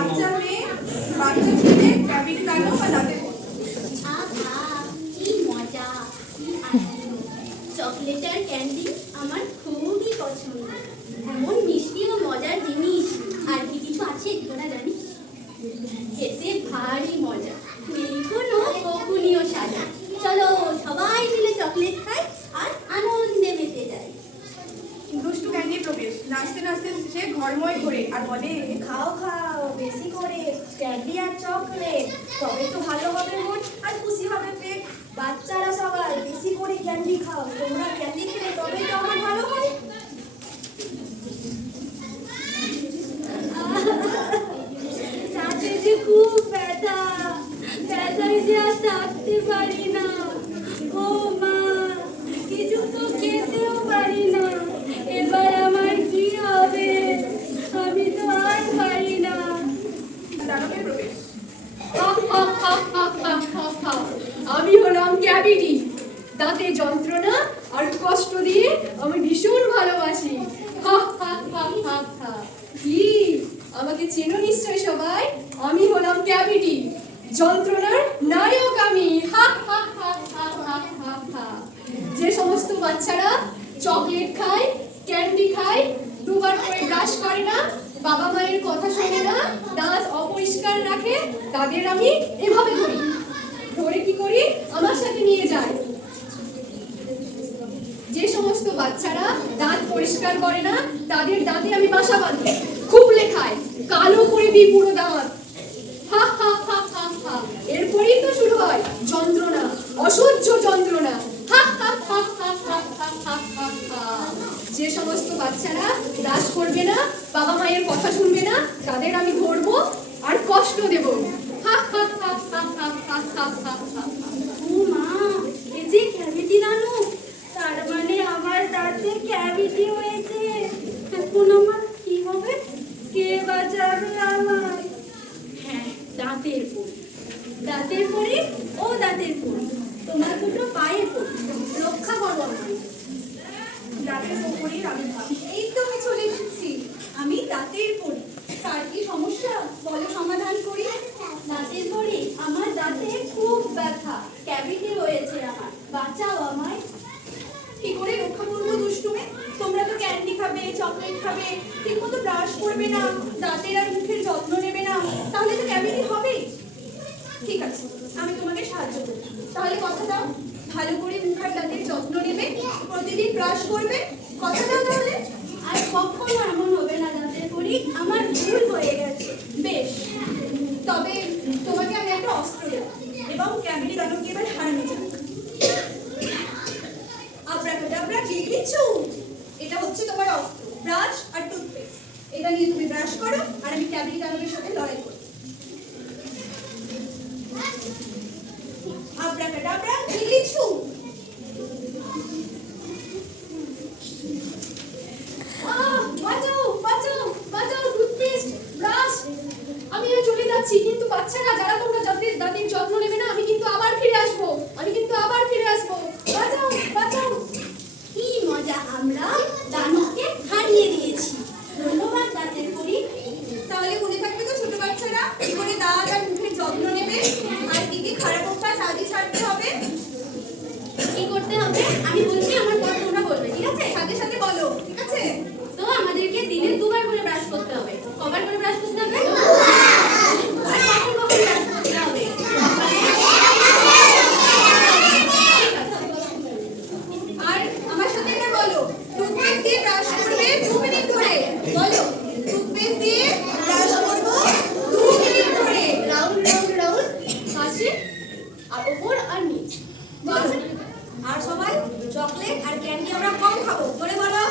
বাচ্চা মেয়ে বাচ্চা ছেলে ক্যাবিন কানো বা দাঁতের কি মজা, কি আনন্দ। চকলেট আর ক্যান্ডি আমার খুবই পছন্দ। এমন মিষ্টি ও মজার জিনিস আর কি কিছু আছে তোরা জানিস? খেতে ভারী মজা, নেই কোনো বকুনিও সাজা। চলো সবাই মিলে চকলেট খাই আর আনন্দে মেতে যাই। দুষ্টু ক্যান্ডি প্রবেশ নাচতে নাচতে সে ঘরময় ঘোরে আর বলে, খাও খাও বেশি করে ক্যান্ডি আর চকলেট, তবে তো ভালো হবে মন আর খুশি হবে পেট। বাচ্চারা সবাই বেশি করে ক্যান্ডি খাও, তোমরা ক্যান্ডি খেলে তবেই তো আমার ভালো হয়। দাঁতে যে খুব ব্যথা, ব্যথায় যে আর থাকতে পারি না। ও মা, কিছু তো খেতেও পারি না। এবার আমার কি হবে? আমি তো আর পারি না। দানবে প্রবেশ আমি হলাম ক্যাভিটি। দাঁতে যন্ত্রণা আর কষ্ট দিয়ে আমি ভীষণ ভালোবাসি। কি আমাকে চেনো নিশ্চয় সবাই? আমি হলাম ক্যাভিটি, যন্ত্রণার নায়ক আমি। যে সমস্ত বাচ্চারা চকলেট খায়, ক্যান্ডি খায়, দুবার করে ব্রাশ করে না, বাবা মায়ের কথা শোনে না, দাঁত অপরিষ্কার রাখে, তাদের আমি এভাবে করি। ধরে কি করি? আমার সাথে নিয়ে যায়। যে সমস্ত বাচ্চারা দাঁত পরিষ্কার করে না, তাদের দাঁতে আমি বাসা বাঁধি, খুবলে খাই, কালো করে দিই পুরো দাঁত। এরপরেই তো শুরু হয় যন্ত্রণা, অসহ্য যন্ত্রণা। যে সমস্ত বাচ্চারা ব্রাশ করবে না, বাবা মায়ের কথা শুনবে না, তাদের আমি ধরবো আর কষ্ট দেব। ও মা, এই যে ক্যাভিটি দানু, তার মানে আমার দাঁতে ক্যাভিটি হয়েছে। এখন আমার কি হবে? কে বাঁচাবে আমায়? হ্যাঁ, দাঁতের পরি। দাঁতের পরি, ও দাঁতের পরি, তোমার দুটো পায়ে পরি, রক্ষা করো আমায়। দাঁতের পুকুরির আবির্ভাব। এই তো আমি চলে এসেছি, আমি দাঁতের পরি। তার কি সমস্যা বলো, সমাধান করি। দাঁতের পরি, আমার দাঁতে খুব ব্যথা, ক্যাভিটি হয়েছে আমার, বাঁচাও আমায়। কি করে রক্ষা করবো দুষ্টুমে? তোমরা তো ক্যান্ডি খাবে, চকলেট খাবে, ঠিক মতো ব্রাশ করবে না, দাঁতের আর মুখের যত্ন নেবে না, তাহলে তো ক্যাভিটি হবেই। ঠিক আছে, আমি তোমাকে সাহায্য করব। তাহলে কথা দাও, ভালো করে মুখ আর দাঁতের যত্ন নেবে, প্রতিদিন ব্রাশ করবে। কথা দাও তাহলে। আর কখনো এমন হবে না দাঁতের পরি, আমার ভুল হয়ে গেছে। বেশ, তবে তোমাকে আমি একটা অস্ত্র দেব এবং ক্যাভিটি দানবকে এবার হারানো যাক। আব্রাকাডাব্রা জিগলিচু, এটা হচ্ছে তোমার অস্ত্র, ব্রাশ আর টুথপেস্ট। এটা নিয়ে তুমি ব্রাশ করো আর আমি ক্যাভিটি দানবের সাথে লড়াই করি। আব্রাকাডাব্রা জিগলিচু। বাঁচাও বাঁচাও বাঁচাও, টুথপেস্ট, ব্রাশ। আমি আর চলে যাচ্ছি, কিন্তু বাচ্চারা যারা তোমরা দাঁতের যত্ন নেবে না, আমি কিন্তু আবার ফিরে আসবো। আমি কিন্তু আবার ফিরে আসবো। বাঁচাও বাঁচাও। কি মজা, আমরা দানবকে হারিয়ে দিয়েছি। ধন্যবাদ দাঁতের পরি। তাহলে মনে থাকবে তো ছোট বাচ্চারা, কি করে দাঁত আর মুখের যত্ন নেবে আর কি কি খারাপ অভ্যাস আগে ছাড়তে হবে। কি করতে হবে আমি বলছি, আমার পর তোমরা বলবে, ঠিক আছে? সাথে সাথে বলো, ঠিক আছে? তো আমাদেরকে দিনে 2 বার করে ব্রাশ করতে হবে। কবার করে ব্রাশ করতে হবে? আর কখন কখন ব্রাশ করতে হবে? আর আমার সাথে এটা বলো, টুথপেস্ট দিয়ে ব্রাশ করবে 2 মিনিট ধরে। বলো, টুথপেস্ট দিয়ে ব্রাশ করব 2 মিনিট ধরে। রাউন্ড রাউন্ড রাউন্ড, পাশে আর ওপর আর নিচ। বলো। আর সবাই চকলেট আর ক্যান্ডি আমরা কম খাবো, ধরে বলো।